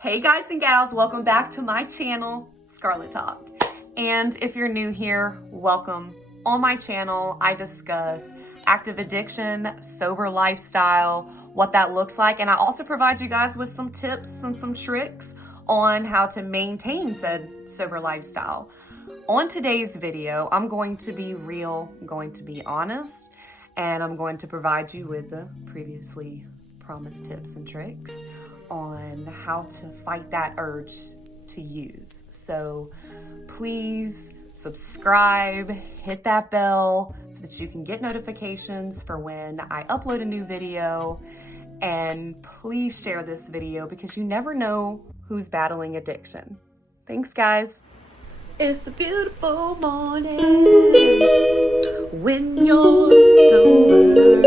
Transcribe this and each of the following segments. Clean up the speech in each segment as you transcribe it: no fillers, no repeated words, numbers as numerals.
Hey guys and gals, welcome back to my channel, Scarlet Talk. And if you're new here, welcome. On my channel, I discuss active addiction, sober lifestyle, what that looks like, and I also provide you guys with some tips and some tricks on how to maintain said sober lifestyle. On today's video, I'm going to be real, I'm going to be honest, and I'm going to provide you with the previously promised tips and tricks on how to fight that urge to use. So please subscribe, hit that bell so that you can get notifications for when I upload a new video. And please share this video because you never know who's battling addiction. Thanks, guys. It's a beautiful morning when you're sober.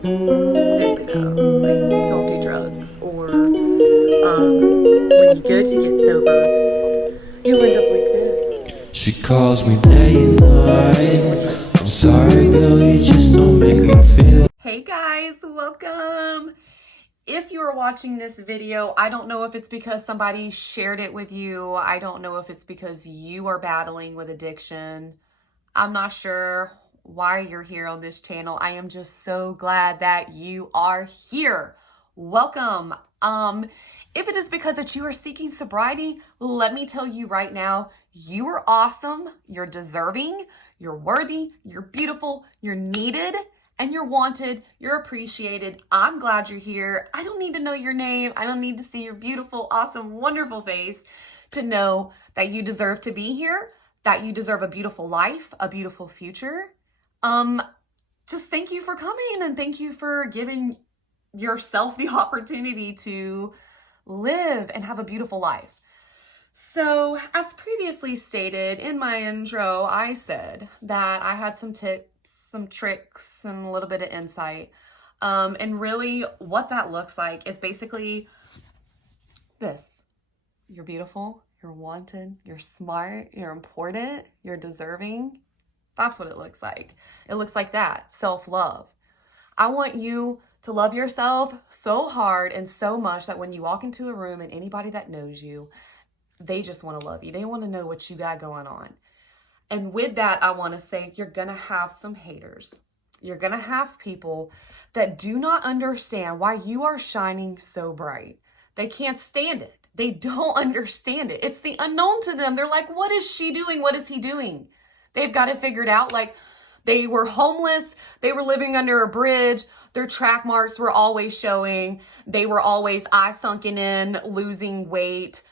Seriously though, like, don't do drugs, or when you go to get sober, you'll end up like this. She calls me day and night. I'm sorry, girl, you just don't make me feel. Hey guys, welcome. If you are watching this video, I don't know if it's because somebody shared it with you. I don't know if it's because you are battling with addiction. I'm not sure why you're here on this channel. I am just so glad that you are here. Welcome. If it is because that you are seeking sobriety, let me tell you right now, you are awesome, you're deserving, you're worthy, you're beautiful, you're needed, and you're wanted, you're appreciated. I'm glad you're here. I don't need to know your name. I don't need to see your beautiful, awesome, wonderful face to know that you deserve to be here, that you deserve a beautiful life, a beautiful future. Just thank you for coming, and thank you for giving yourself the opportunity to live and have a beautiful life. So, as previously stated in my intro, I said that I had some tips, some tricks, and a little bit of insight. And really what that looks like is basically this. You're beautiful, you're wanted, you're smart, you're important, you're deserving. That's what it looks like. It looks like that, self-love. I want you to love yourself so hard and so much that when you walk into a room and anybody that knows you, they just want to love you. They want to know what you got going on. And with that, I want to say you're going to have some haters. You're going to have people that do not understand why you are shining so bright. They can't stand it. They don't understand it. It's the unknown to them. They're like, what is she doing? What is he doing? They've got it figured out. Like, they were homeless. They were living under a bridge. Their track marks were always showing. They were always eye sunken in, losing weight,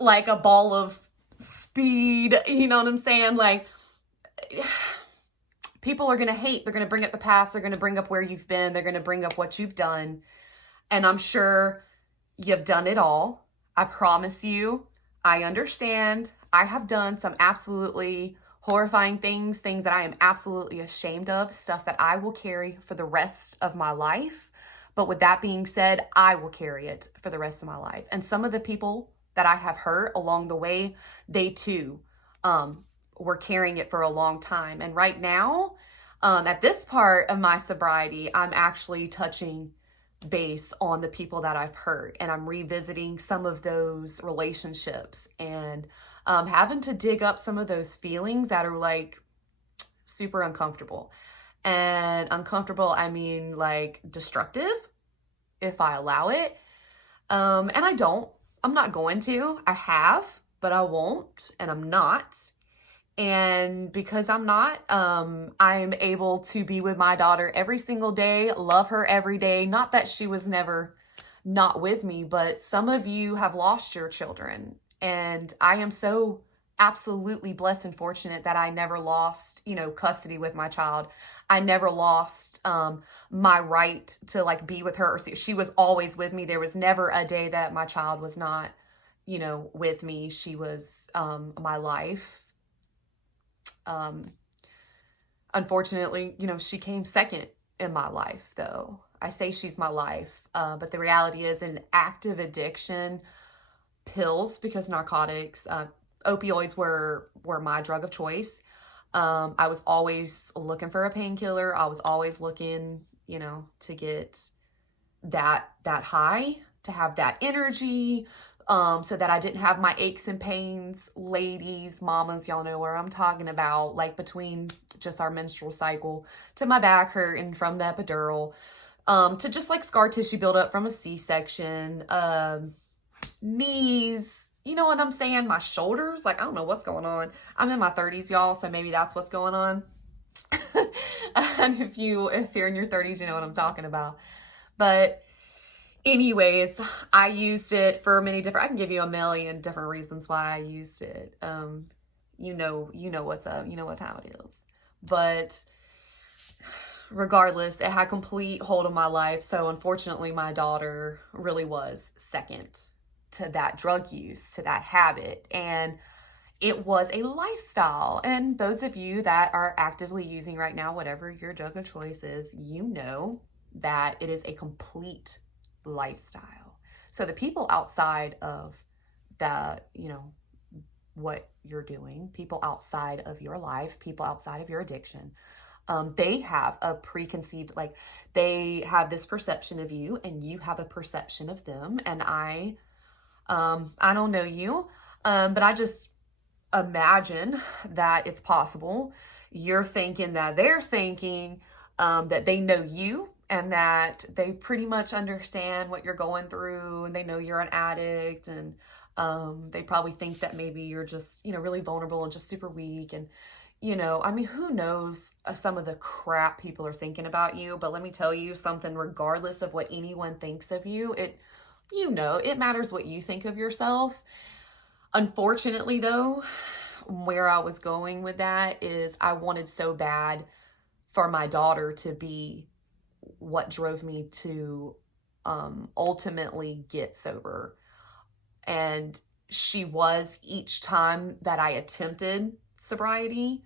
like a ball of speed. You know what I'm saying? Like, people are going to hate. They're going to bring up the past. They're going to bring up where you've been. They're going to bring up what you've done. And I'm sure you've done it all. I promise you. I understand. I have done some absolutely horrifying things that I am absolutely ashamed of, stuff that I will carry for the rest of my life. But with that being said, I will carry it for the rest of my life. And some of the people that I have hurt along the way, they too were carrying it for a long time. And right now, at this part of my sobriety, I'm actually touching base on the people that I've hurt, and I'm revisiting some of those relationships and having to dig up some of those feelings that are like super uncomfortable. And uncomfortable, I mean like destructive if I allow it. And I'm not going to. I have, but I won't, and I'm not. And because I'm not, I'm able to be with my daughter every single day, love her every day. Not that she was never not with me, but some of you have lost your children. And I am so absolutely blessed and fortunate that I never lost, custody with my child. I never lost my right to like be with her. She was always with me. There was never a day that my child was not, with me. She was my life. Unfortunately, she came second in my life, though. I say she's my life, but the reality is an active addiction, pills, because narcotics, opioids were my drug of choice. I was always looking for a painkiller. I was always looking, to get that high, to have that energy, so that I didn't have my aches and pains. Ladies, mamas, y'all know where I'm talking about, like between just our menstrual cycle, to my back hurting from the epidural, to just like scar tissue buildup from a C-section, knees, you know what I'm saying? My shoulders, like, I don't know what's going on. I'm in my 30s, y'all, so maybe that's what's going on. And if you're in your 30s, you know what I'm talking about. But anyways, I used it for many different, I can give you a million different reasons why I used it. You know what's up, you know what time it is. But regardless, it had complete hold of my life. So unfortunately, my daughter really was second to that drug use, to that habit. And it was a lifestyle. And those of you that are actively using right now, whatever your drug of choice is, you know that it is a complete lifestyle. So the people outside of the, you know, what you're doing, people outside of your life, people outside of your addiction, they have a preconceived, like, they have this perception of you and you have a perception of them. And I don't know you, but I just imagine that it's possible you're thinking that they're thinking that they know you and that they pretty much understand what you're going through, and they know you're an addict, and they probably think that maybe you're just, you know, really vulnerable and just super weak. And, you know, I mean, who knows some of the crap people are thinking about you. But let me tell you something, regardless of what anyone thinks of you, you know, it matters what you think of yourself. Unfortunately, though, where I was going with that is I wanted so bad for my daughter to be what drove me to ultimately get sober. And she was each time that I attempted sobriety.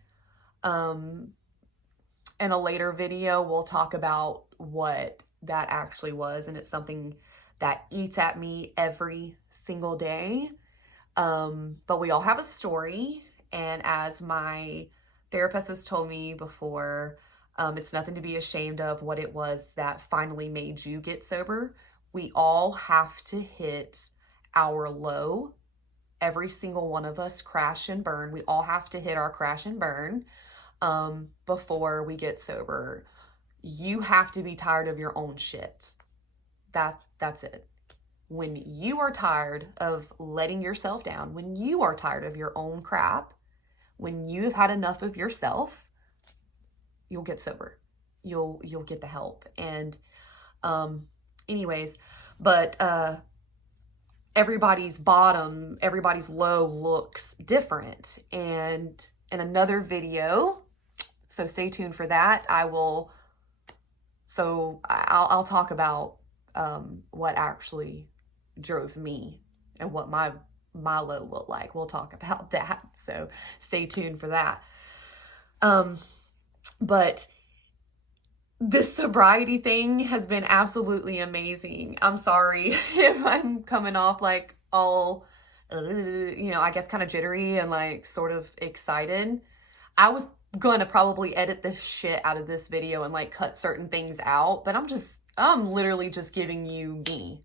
In a later video, we'll talk about what that actually was. And it's something that eats at me every single day. But we all have a story. And as my therapist has told me before, it's nothing to be ashamed of what it was that finally made you get sober. We all have to hit our low. Every single one of us crash and burn. We all have to hit our crash and burn before we get sober. You have to be tired of your own shit. That's it. When you are tired of letting yourself down, when you are tired of your own crap, when you've had enough of yourself, you'll get sober. You'll get the help. And anyways, but everybody's bottom, everybody's low looks different. And in another video, so stay tuned for that, I'll talk about what actually drove me and what my low looked like. We'll talk about that. So stay tuned for that. But this sobriety thing has been absolutely amazing. I'm sorry if I'm coming off like all, you know, I guess kind of jittery and like sort of excited. I was gonna probably edit the shit out of this video and like cut certain things out, but I'm literally just giving you me.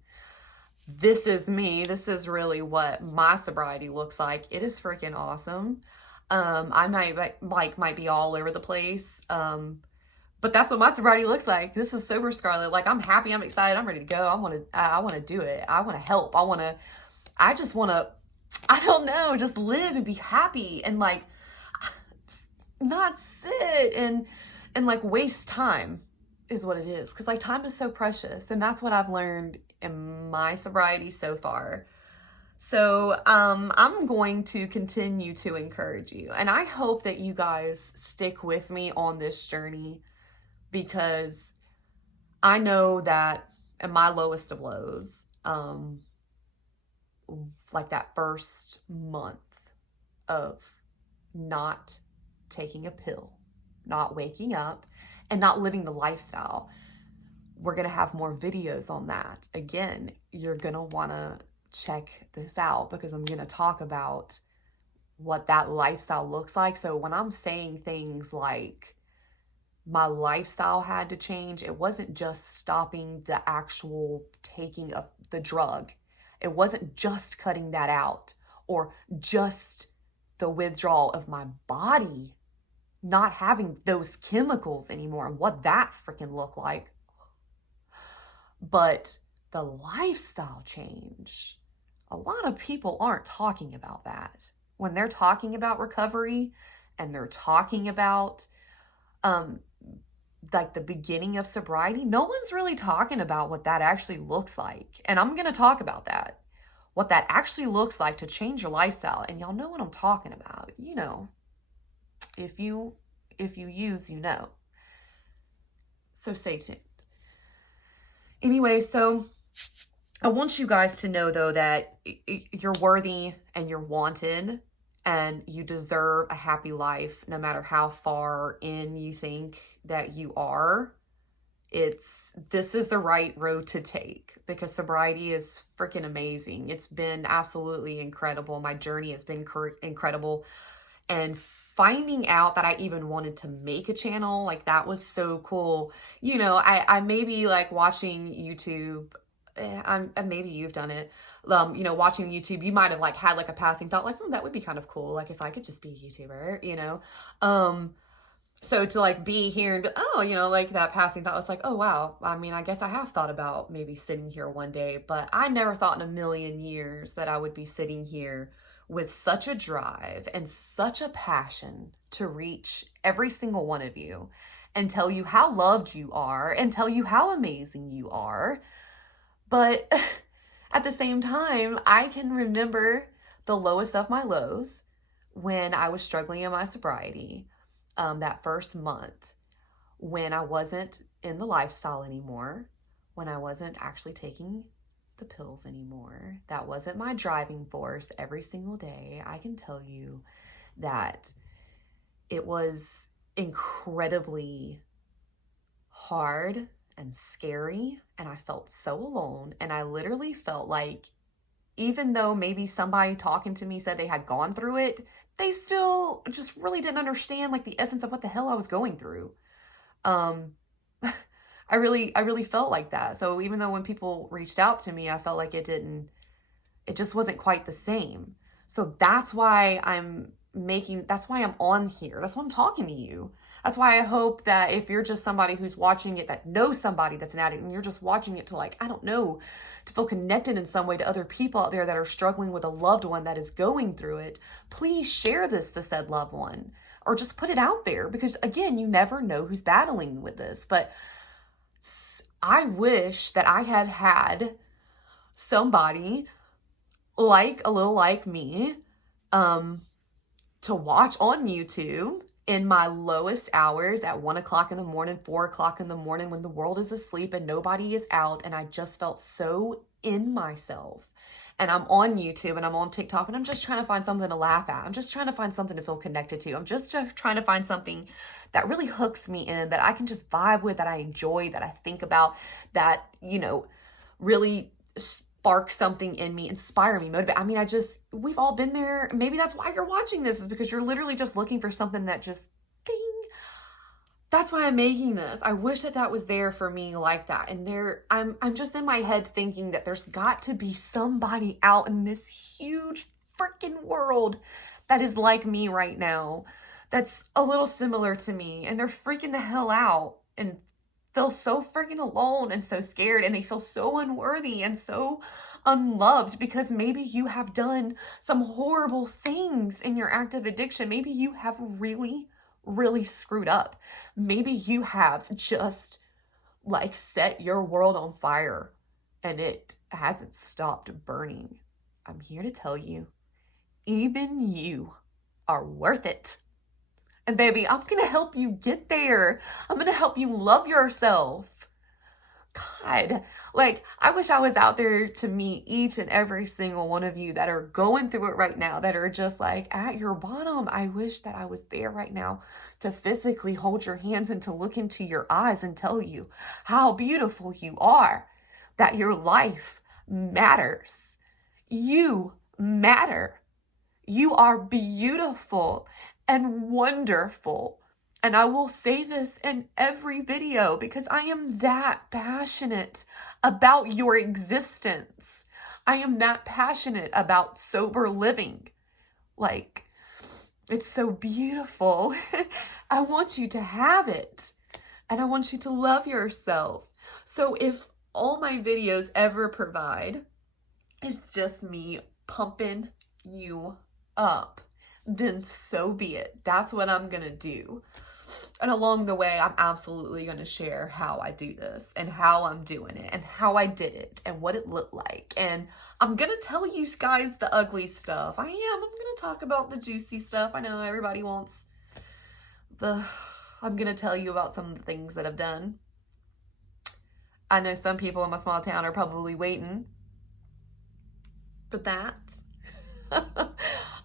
This is me. This is really what my sobriety looks like. It is freaking awesome. I might be all over the place. But that's what my sobriety looks like. This is sober Scarlett. Like, I'm happy, I'm excited, I'm ready to go. I want to do it. I want to help. I just want to, I don't know, just live and be happy and like not sit and like waste time is what it is. Cause like time is so precious, and that's what I've learned in my sobriety so far. So I'm going to continue to encourage you, and I hope that you guys stick with me on this journey, because I know that in my lowest of lows, like that first month of not taking a pill, not waking up, and not living the lifestyle, we're going to have more videos on that. Again, you're going to want to check this out, because I'm going to talk about what that lifestyle looks like. So when I'm saying things like my lifestyle had to change. It wasn't just stopping the actual taking of the drug. It wasn't just cutting that out or just the withdrawal of my body not having those chemicals anymore and what that freaking looked like. But the lifestyle change, a lot of people aren't talking about that. When they're talking about recovery and they're talking about like the beginning of sobriety, no one's really talking about what that actually looks like. And I'm going to talk about that, what that actually looks like to change your lifestyle. And y'all know what I'm talking about. You know, if you use, you know. So stay tuned. Anyway, so I want you guys to know, though, that you're worthy and you're wanted and you deserve a happy life no matter how far in you think that you are. This is the right road to take because sobriety is freaking amazing. It's been absolutely incredible. My journey has been incredible. And finding out that I even wanted to make a channel, like that was so cool. You know, I may be like watching YouTube, maybe you've done it, you know, watching YouTube, you might have like had like a passing thought, like, that would be kind of cool. Like if I could just be a YouTuber, you know? So to like be here and oh, you know, like that passing thought was like, oh, wow. I mean, I guess I have thought about maybe sitting here one day, but I never thought in a million years that I would be sitting here with such a drive and such a passion to reach every single one of you and tell you how loved you are and tell you how amazing you are. But at the same time, I can remember the lowest of my lows when I was struggling in my sobriety, that first month, when I wasn't in the lifestyle anymore, when I wasn't actually taking the pills anymore. That wasn't my driving force every single day. I can tell you that it was incredibly hard and scary, and I felt so alone. And I literally felt like even though maybe somebody talking to me said they had gone through it, they still just really didn't understand like the essence of what the hell I was going through. I really felt like that. So even though when people reached out to me, I felt like it just wasn't quite the same. So that's why I'm on here. That's why I'm talking to you. That's why I hope that if you're just somebody who's watching it that knows somebody that's an addict and you're just watching it to like, I don't know, to feel connected in some way to other people out there that are struggling with a loved one that is going through it, please share this to said loved one or just put it out there because again, you never know who's battling with this. But I wish that I had somebody like a little like me to watch on YouTube in my lowest hours at 1 o'clock in the morning, 4 o'clock in the morning when the world is asleep and nobody is out. And I just felt so in myself. And I'm on YouTube and I'm on TikTok and I'm just trying to find something to laugh at. I'm just trying to find something to feel connected to. I'm just trying to find something that really hooks me in, that I can just vibe with, that I enjoy, that I think about, that, you know, really spark something in me, inspire me, motivate. I mean, we've all been there. Maybe that's why you're watching this, is because you're literally just looking for something that just ding. That's why I'm making this. I wish that was there for me like that. And I'm just in my head thinking that there's got to be somebody out in this huge freaking world that is like me right now, that's a little similar to me, and they're freaking the hell out and feel so freaking alone and so scared, and they feel so unworthy and so unloved because maybe you have done some horrible things in your active addiction. Maybe you have really, really screwed up. Maybe you have just like set your world on fire and it hasn't stopped burning. I'm here to tell you, even you are worth it. And baby, I'm going to help you get there. I'm going to help you love yourself. God, like, I wish I was out there to meet each and every single one of you that are going through it right now, that are just like at your bottom. I wish that I was there right now to physically hold your hands and to look into your eyes and tell you how beautiful you are, that your life matters. You matter. You are beautiful and wonderful. And I will say this in every video because I am that passionate about your existence. I am that passionate about sober living. Like, it's so beautiful. I want you to have it. And I want you to love yourself. So if all my videos ever provide is just me pumping you up, then so be it. That's what I'm going to do. And along the way, I'm absolutely going to share how I do this and how I'm doing it and how I did it and what it looked like. And I'm going to tell you guys the ugly stuff. I'm going to talk about the juicy stuff. I know everybody wants I'm going to tell you about some of the things that I've done. I know some people in my small town are probably waiting for that.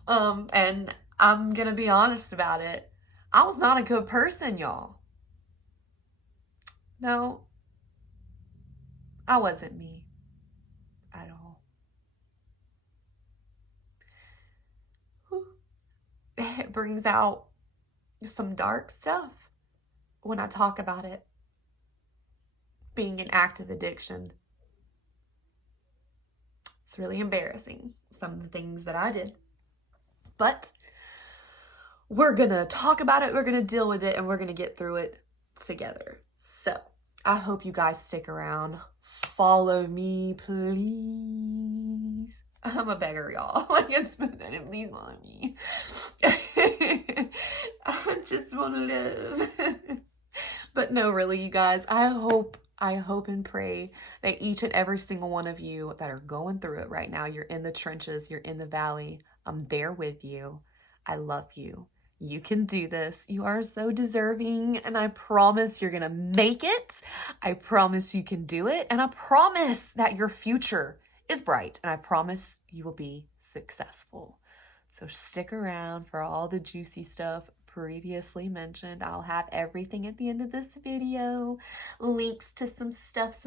And I'm going to be honest about it. I was not a good person, y'all. No, I wasn't me at all. Whew. It brings out some dark stuff when I talk about it being an active addiction. It's really embarrassing, some of the things that I did. But we're going to talk about it, we're going to deal with it, and we're going to get through it together. So, I hope you guys stick around. Follow me, please. I'm a beggar, y'all. Like, it's pathetic. Please follow me. I just want to live. But no, really, you guys, I hope and pray that each and every single one of you that are going through it right now, you're in the trenches, you're in the valley, I'm there with you. I love you. You can do this. You are so deserving, and I promise you're going to make it. I promise you can do it, and I promise that your future is bright, and I promise you will be successful. So stick around for all the juicy stuff previously mentioned. I'll have everything at the end of this video, links to some stuffs,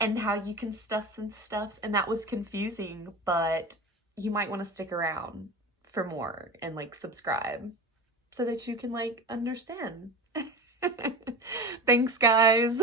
and how you can stuff some stuffs. And that was confusing, but you might want to stick around for more and like subscribe so that you can like understand. Thanks, guys.